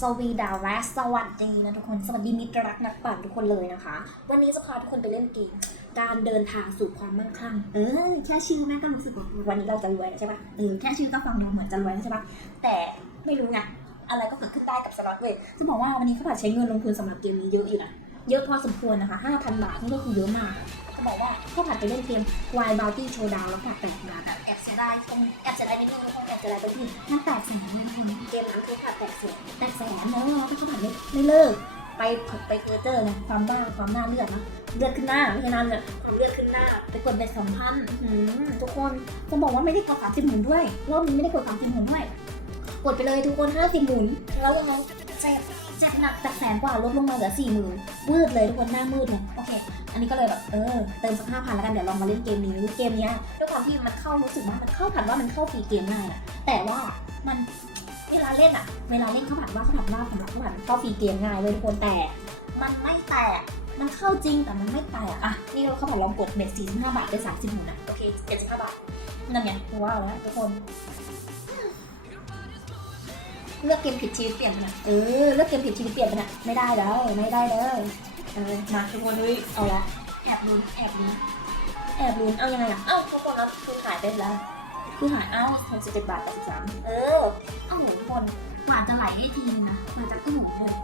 สวีดาและสวัสดีนะทุกคน สวัสดีมิตรรักนักปั่นทุกคนเลยนะคะ วันนี้จะพาทุกคนไปเล่นเกมการเดินทางสู่ความมั่งคั่ง เออ แค่ชื่อแม่ก็รู้สึกว่าวันนี้เราจะรวยใช่ปะเออ แค่ชื่อก็ฟังดูเหมือนจะรวยใช่ปะแต่ไม่รู้ไง อะไรก็เกิดขึ้นได้กับสล็อตเว้ย จะบอกว่าวันนี้เขาผัดใช้เงินลงทุนสำหรับเกมนี้เยอะอยู่นะ เยอะพอสมควรนะคะ5,000 บาทนี่ก็คือเยอะมาก จะบอกว่าข้าวผัดไปเล่นเกม Wild Bounty Showdown แล้วผัดแตกมาแอบเสียดายตรงแอบเสียดายนิดนึงแอบเสียดายตรงที่มันแตกแสนเลยคุณเกมนั้นคือผัดแตกแสนแตกแสนแล้วก็ข้าวผัดไม่ไม่เลิกไปถูกไปเพอเจอร์นะความบ้าความหน้าเลือดนะเลือดขึ้นหน้าไม่ใช่หน้าเลือดความเลือดขึ้นหน้าไปกดเบ็ดสองพันทุกคนจะบอกว่าไม่ได้กดสามสิบหมุนด้วยรอบนี้ไม่ได้กดสามสิบหมุนด้วยกดไปเลยทุกคนห้าสิบหมุนแล้วยังไงเจ็บเจ็บหนักจากแสนกว่าลดลงมาเหลือสี่หมื่นมืดเลยทุกคนหน้ามืดเนี่ยโอเค อันนี้ก็เลยแบบเออเติมสักห้าพันแล้วกันเดี๋ยวลองมาเล่นเกมนี้เกมเนี้ยด้วยความที่มันเข้ารู้สึกว่ามันเข้าผัดว่ามันเข้าฟรีเกมง่ายอะแต่ว่ามันเวลาเล่นอะเวลาเล่นเข้าผัดว่าเข้าผัดว่าสำหรับเข้าผัดเข้าฟรีเกมง่ายเว้ยทุกคนแต่ มันไม่แตกมันเข้าจริงแต่มันไม่แตกอะนี่เราเข้าผัดลองกดเบ็ดสี่สิบห้าบาทไปสามสิบหมุนนะโอเคเจ็ดสิบห้าบาทนั่นไงถือว่าแล้วทุกคนเลือกเกมผิดชีวิตเปลี่ยนไปนะเออเลือกเกมผิดชีวิตเปลี่ยนไปนะไม่ได้แล้วไม่ได้เลย เออมาทุกคนเฮ้ยเอาละแอบลุ้นแอบลุ้นแอบลุ้นเอายังไงอะเอ้าทุกคนแล้วคือหายไปแล้ว คือหายเอ้าหกสิบเจ็ดบาทแปดสิบสามเออเอ้าทุกคนกว่าจะไหลได้ทีนึงนะกว่าจะขึ้นหมุนเลย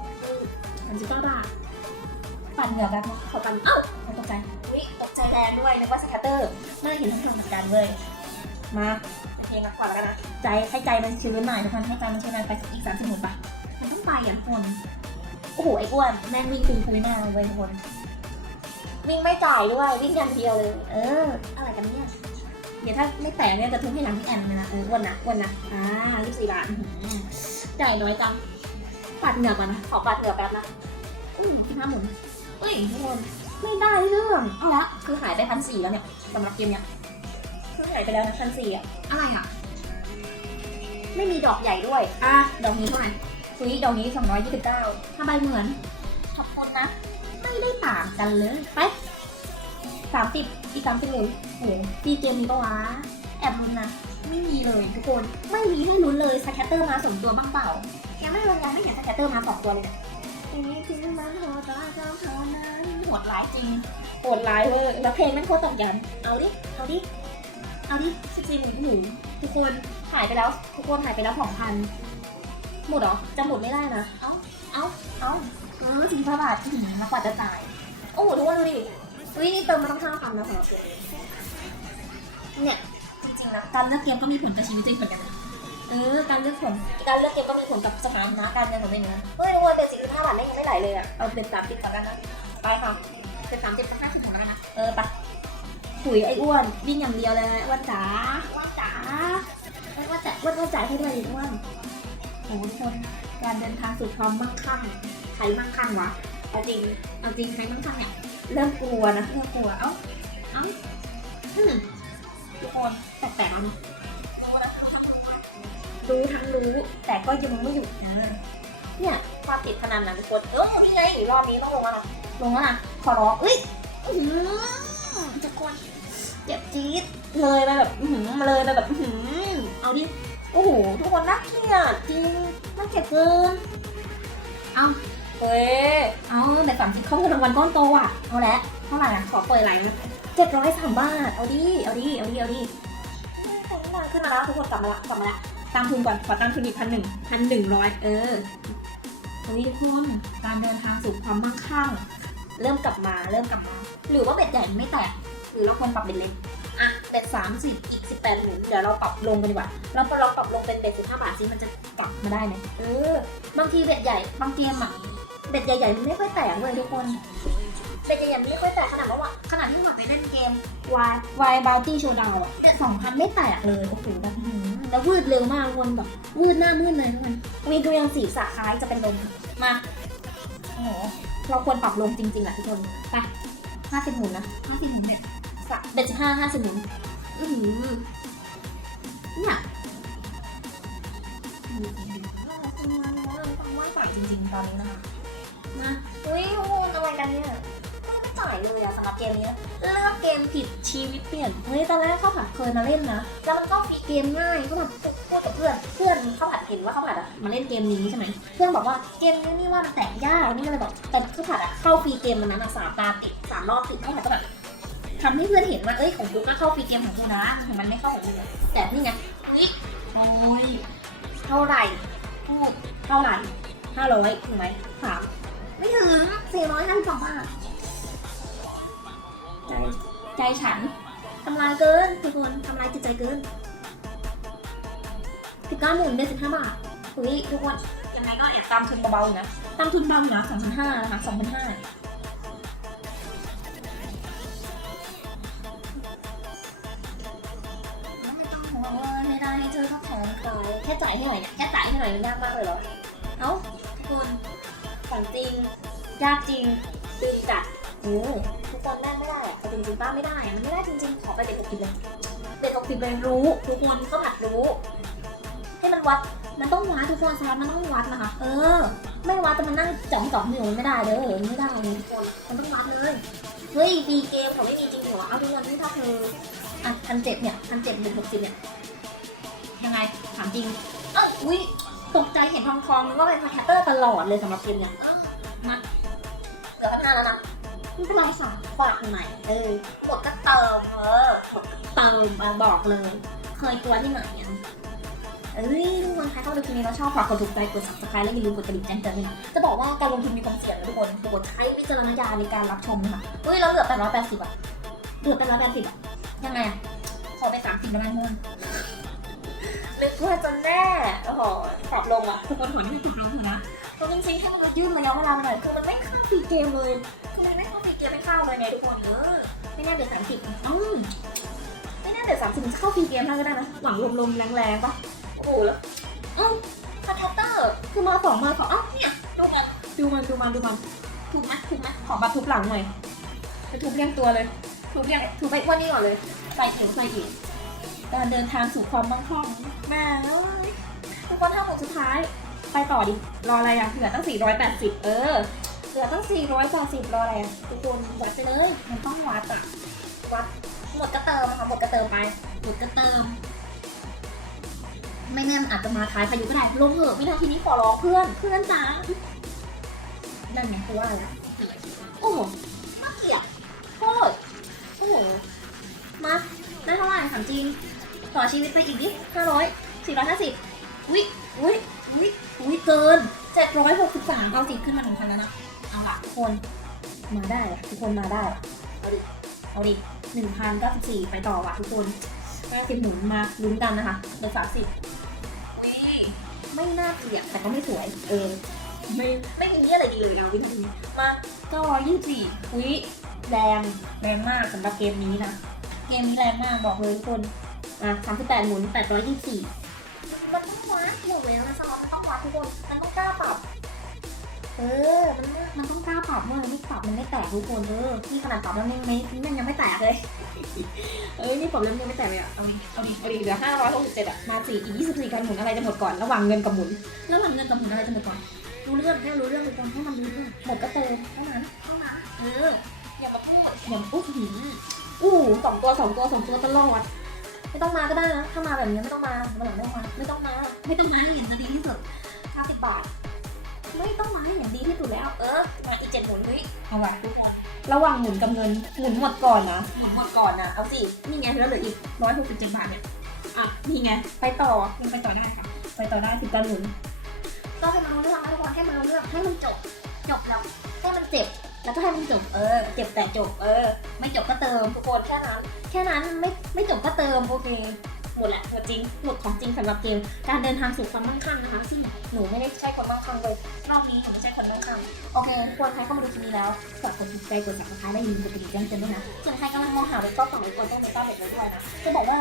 สามสิบเก้าบาทปั่นเหงื่อแบบนะขอปั่นเอ้าตกใจอุ้ยตกใจแรงด้วยนึกว่าสแคตเตอร์ไม่ได้เห็นทั้งทางเหมือนกันเลยมาโอเคนะก่อนแล้วกันนะใจให้ใจมันชื้นหน่อยทุกคนให้ใจมันชื้นหน่อยไปอีกสามสิบหมุนไปมันต้องไปอะทุกคน โอ้โหไอ้อ้วนแม่งวิ่งตีคุยหน้าเลยเว้ยทุกคนวิ่งไม่จ่ายด้วยวิ่งอย่างเดียวเลย เอออะไรกันเนี่ยเดี๋ยวถ้าไม่แตกเนี่ยจะทุบให้หลังพี่แอนเลยนะเอออ้วนนะอ้วนนะอ่ายี่สิบบาทอื้อหือจ่ายน้อยจังปัดเหงื่อก่อนนะขอปัดเหงื่อแป๊บนะอืมห้าหมุนเฮ้ยทุกคนไม่ได้เรื่องเอาละคือหายไปพันสี่แล้วเนี่ยสำหรับเกมเนี้ยคือหายไปแล้วนะพันสี่อะอะไรอะไม่มีดอกใหญ่ด้วย อะดอกนี้เท่าไหร่ คุยดอกนี้ 229ถ้าใบเหมือน ขอบคนนะ ไม่ได้ต่างกันเลย ไปสามสิบอีกสามสิบเลยโอ้โหปีเกมนี้ปะวะ แอบลุ้นนะ ไม่มีเลยทุกคน ไม่มีให้ลุ้นเลยสแคตเตอร์มาสองตัวบ้างเปล่า ยังไม่เลยยังไม่เห็นสแคตเตอร์มาสองตัวเลยเนี่ยทีนี้คือมันโหดร้ายเจ้าเท่านั้นโหดร้ายจริง โหดร้ายเวอร์แล้วเพลงแม่งโคตรตอกย้ำเอาดิ เอาดิ เอาดิสิบสี่หมื่นหนูทุกคนหายไปแล้ว ทุกคนหายไปแล้วสองพัน หมดเหรอ จะหมดไม่ได้นะ เอ้า เอ้า เอ้าเออสี่พันบาทถึงนะกว่าจะจ่าย โอ้โหทุกคนดูดิวินี่เติมมาต้องห้าพันแล้วสำหรับตัวนี้เนี่ย จริงๆนะ การเลือกเกมก็มีผลกับชีวิตจริงเหมือนกันนะเออ การเลือกผล การเลือกเกมก็มีผลกับสถานะการเงินของเป็นนะเฮ้ยวันเป็นสี่สิบห้าบาทได้ยังไม่ไหลเลยอะ เอาเป็นสามสิบก่อนกันนะ ไปค่ะเป็นสามสิบเป็นห้าสิบของแล้วกันนะ เออไปถุยไอ้อ้วนวิ่งอย่างเดียวเลยอ้วนจ๋าอ้วนจ๋าไม่ว่าจะว่าว่าจ่ายให้ด้วยว่า โอ้โหทุกคนการเดินทางสู่ความมั่งคั่งใครมั่งคั่งวะเอาจริงเอาจริงใครมั่งคั่งเนี่ยเริ่มกลัวนะเริ่มกลัวเอ้าเอ้าอืมทุกคนแปลกๆนะรู้นะรู้ทั้งรู้รู้ทั้งรู้ แต่ก็ยังไม่หยุดนะเนี่ยความผิดพนันนะทุกคนเออนี่ไงรอบนี้ต้องลงแล้วนะลงแล้วนะขอร้องเอ้ยอื้อหือทุกคนเจ็บจี๊ดเลยไปแบบอื้อหือมาเลยไปแบบ นน่าเกลียดจริงน่าเกลียดเกินเอาเฮ้ยเอาแต่สามสิบเข้าเงินรางวัลก้อนโตอะเอาละเท่าไหร่อะขอเปิดไหลนะเจ็ดร้อยสามบาทเอาดิเอาดิเอาดิเอาดิขึ้นมาแล้วทุกคนกลับมาละกลับมาละตามทุนก่อนขอตามทุนอีกพันหนึ่งพันหนึ่งร้อยเออตรงนี้ทุกคนการเดินทางสู่ความมั่งคั่งเริ่มกลับมาเริ่มกลับมา หรือว่าเบ็ดใหญ่ไม่แตกหรือเราควรปรับเบ็ดเล็กอะ เบ็ดสามสิบอีกสิบแปดหมุนเดี๋ยวเราปรับลงกันดีกว่าเราลองปรับลงเป็นเบ็ดสิบห้าบาทซิมันจะกลับมาได้ไหมเออบางทีเบ็ดใหญ่บางเกมอะเบ็ดใหญ่ๆมันไม่ค่อยแตกเลยทุกคนเบ็ดใหญ่ๆมันไม่ค่อยแตกขนาดว่าขนาดที่หมดไปเล่นเกมวายวายบาร์ตี้โชว์ดาวอะสองพันไม่แตกเลยโอ้โหแบบอื้อหือแล้ววืดเร็วมากวนแบบวืดหน้ามืดเลยทุกคนมีดูยังสีสะคล้ายจะเป็นลมมาโอ้โหเราควรปรับลงจริงๆอะทุกคนไปห้าสิบหมุนนะห้าสิบหมุนเนี่ยสักเบ็ดสิบห้าห้าสิบหมุน อือหือเนี่ยต้องว่าจ่ายจริงๆตอนนี้นะคะนะอุ้ยทุกคนอะไรกันเนี่ยไม่จ่ายเลยอะสำหรับเกมนี้นะเลือกเกมผิดชีวิตเปลี่ยนเฮ้ยตอนแรกข้าวผัดเคยมาเล่นนะแล้วมันก็ฟรีเกมง่ายก็แบบพูดกับเพื่อนเพื่อนข้าวผัดเห็นว่าข้าวผัดอะมาเล่นเกมนี้ใช่ไหมเพื่อนบอกว่าเกมนี้นี่ว่ามันแตกยากนี่ก็เลยบอกแต่ข้าวผัดอะเข้าฟรีเกมมันนั้นอะสามตาติดสามรอบติดข้าวผัดก็แบบ ทำให้เพื่อนเห็นว่าเอ้ยของกูก็เข้าฟรีเกมของกูนะถึงมันไม่เข้าของมึงอะแต่นี่ไงอุ้ยโอ้ยเท่าไหร่พูดเท่าไหร่ห้าร้อยถึงไหมถามไม่ถึงสี่ร้อยห้าสิบสองบาทใจใจฉันทำลายเกินทุกคนทำลายจิตใจเกินสิบเก้าหมื่นได้สิบห้าบาทอุ้ยทุกคนยังไงก็แอบตามทุนเบาๆอยู่นะตามทุนเบาอยู่นะสองพันห้านะคะสองพันห้า ให้เจอข้าวของขายแค่จ่ายให้หน่อยเนี่ยแค่จ่ายให้หน่อยมันยากมากเลยเหรอ เอ้าทุกคนของจริง ยากจริงจริงจัดโอ้ทุกคนแม่งไม่ได้อะแต่จริงๆป้าไม่ได้อะมันไม่ได้จริงๆ ขอไปเด็กหกสิบเลยเด็กหกสิบเลยรู้ ทุกคนก็หัดรู้ ให้มันวัด มันต้องวัดทุกคนแซมมันต้องวัดนะคะ เออ ไม่วัดจะมานั่งจ่องจ่องอยู่มันไม่ได้เด้อไม่ได้เลยทุกคน มันต้องวัดเลย เฮ้ยฟรีเกมเขาไม่มีจริงเหรอ เอาทุกคนที่ถ้าเธออะพันเจ็ดเนี่ยพันเจ็ดหนึ่งหกสิบเนี่ย ยังไงถามจริงเอ้ยอุ้ยตกใจเห็นทองทองนึกว่าเป็นแคตเตอร์ตลอดเลยสำหรับเกมเนี่ยมาเหลือพันห้าแล้วนะไม่เป็นไรค่ะฝากใหม่เออหมดก็เติมเออหมดก็เติมมาบอกเลย เคยตัวที่ไหนอะเอ้ยทุกคนใครเข้ามาดูคลิปนี้แล้วชอบฝากกดถูกใจกด subscribe และอย่าลืมกดกระดิ่งแจ้งเตือนด้วยนะจะบอกว่าการลงทุนมีความเสี่ยงนะทุกคนโปรดใช้วิจารณญาณในการรับชมนะคะเฮ้ยเราเหลือ880อะเหลือ880อะยังไงอะขอไป30แล้วกันเพื่อน นึกว่าจะแน่โอ้โหปรับลงอะทุกคนขอให้ปรับลงเถอะนะเพราะจริงๆให้มันยืดระยะเวลามาหน่อยคือมันไม่เข้าฟรีเกมเลยคือมันไม่เข้าฟรีเกมไม่เข้าเลยไงทุกคนเออไม่แน่เดี๋ยว30อืมไม่แน่เดี๋ยว30มันเข้าฟรีเกมได้ก็ได้นะหวังลมๆแรงๆปะโอ้โหแล้วอืมคอนแทคเตอร์คือมาสองมาสองอ้าวเนี่ยดูมันดูมันดูมันดูมันถูกไหมถูกไหมขอบัตรทุบหลังหน่อยไปทุบเรียงตัวเลยทุบเรียงทุบไปอ้วันนี้ก่อนเลยใส่เขียวใส่อีก การเดินทางสู่ความมั่งคั่งแม่เอ้ยทุกคนห้าหมดสุดท้าย ไปต่อดิ รออะไรอะเหลือตั้ง 480 เออ เหลือตั้ง 480 รออะไรอะทุกคนวัดเลย มันต้องวัดอะวัดหมดก็เติมนะคะหมดก็เติมไป หมดก็เติม ไม่แน่มันอาจจะมาท้ายพายุก็ได้ลงเถอะวินาทีนี้ขอร้องเพื่อน เพื่อนจ้านั่นไงคือว่าแล้วโอ้โหน่าเกลียดโคตรโอ้โหมาได้เท่าไหร่ถามจริง ต่อชีวิตไปอีกดิห้าร้อยสี่ร้อยห้าสิบอุ้ยอุ้ยอุ้ยอุ้ยเกินเจ็ดร้อยหกสิบสามเอาสิขึ้นมาหนึ่งพันแล้วนะ เอาละทุกคน มาได้อะทุกคนมาได้ เอาดิ เอาดิหนึ่งพันเก้าสิบสี่ไปต่อว่ะทุกคนห้าสิบหมุนมาลุ้นกันนะคะเบอร์สามสิบไม่น่าเกลียดแต่ก็ไม่สวย เออ ไม่ไม่มีเนี้ยอะไรดีเลยนะวินาทีมาเก้าร้อยยี่สิบสี่วิแรงแรงมากสำหรับเกมนี้นะ เกมนี้แรงมากบอกเลยทุกคน อะสามสิบแปดหมุนแปดร้อยยี่สิบสี่มันต้องวัดบอกแล้วนะสล็อตมันต้องวัดทุกคน มันต้องกล้าปรับ เออ มันมันต้องกล้าปรับเมื่อมันไม่ปรับมันไม่แตกทุกคนเออนี่ขนาดปรับแล้วไม่ไม่นี่มันยังไม่แตกเลย เอ้ยนี่ปรับแล้วมันยังไม่แตกเลยอะ เอาดิเอาดิเอาดิเหลือห้าร้อยหกสิบเจ็ดอะ มาสี่อีกยี่สิบสี่การหมุนอะไรจะหมดก่อน ระหว่างเงินกับหมุน ระหว่างเงินกับหมุนอะไรจะหมดก่อน รู้เรื่องให้รู้เรื่องทุกคนให้มันรู้เรื่องหมดก็เติมเท่านั้นเท่านั้นเออ อย่ามาพูดอย่ามาพูดหินอู้สองตัวสองตัวสองตัวตลอด ไม่ต้องมาก็ได้นะถ้ามาแบบนี้ไม่ต้องมาวันหลังไม่ต้องมา ไม่ต้องมา ไม่ต้องมาอย่างจะดีที่สุดห้าสิบบาท ไม่ต้องมาอย่างดีที่สุดแล้ว เออ มาอีกเจ็ดหมุนเฮ้ยเอาไว้ทุกคนระหว่างหมุนกับเงินหมุนหมดก่อนนะหมุนหมดก่อนนะเอาสินี่ไงแล้วเหลืออีกร้อยหกสิบเจ็ดบาทเนี่ยอะนี่ไงไปต่อยังไปต่อได้ค่ะไปต่อได้สิบการหมุนก็ให้มันรู้เรื่องนะทุกคนให้มันรู้เรื่องให้มันจบจบแล้วให้มันเจ็บ แล้วก็ให้มันจบเออเจ็บแต่จบเออ ไม่จบก็เติมทุกคนแค่นั้น แค่นั้นไม่ไม่จบก็เติมโอเคหมดแหละหมดจริงหมดของจริงสำหรับเกมการเดินทางสู่ความมั่งคั่งนะคะซึ่งหนูไม่ได้ใช่คนมั่งคั่งเลยรอบนี้หนูไม่ใช่คนมั่งคั่งโอเคควรใครเข้ามาดูคลิปนี้แล้วฝากกดติดใจกด subscribe และย่าลืมกดกระดิ่งแจ้งเตือนด้วยนะส่วนใครกำลังมองหาเว็บก็ฝั่งไว้ก่อนต้องเมตาเบ็ดไว้ด้วยนะจะบอกว่า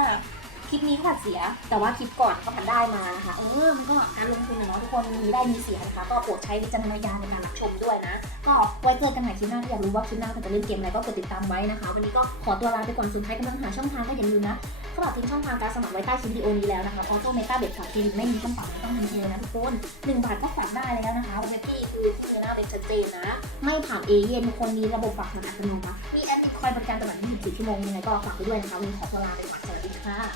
คลิปนี้ก็ผัดเสีย แต่ว่าคลิปก่อนก็ผัดได้มานะคะเออมันก็การลงทุนเนาะทุกคนมีได้มีเสียนะคะก็โปรดใช้วิจารณญาณในการรับชมด้วยนะ ก็ไว้เจอกันใหม่คลิปหน้าถ้าอยากรู้ว่าคลิปหน้าจะเล่นเกมอะไรก็กดติดตามไว้นะคะ วันนี้ก็ขอตัวลาไปก่อนส่วนใครกำลังหาช่องทางก็อย่าลืมนะสำหรับทิ้งช่องทางการสมัครไว้ใต้คลิปวิดีโอนี้แล้วนะคะออโต้เมตาเบ็ดฝากทีมไม่มีขั้นต่ำไม่ต้องมีเลยนะทุกคนหนึ่งบาทก็ฝากได้แล้วนะคะเว็บที่คือเมตาเบ็ดชัดเจนนะไม่ผ่านเอเย่นทุกคนมีระบบฝากเงินอัตโนมัติมีแอดมิคอยบริการตลอด24ชั่วโมงยังไงก็ฝากไปด้วยนะคะวันนี้ขอตัวลาไปก่อนสวัสดีค่ะ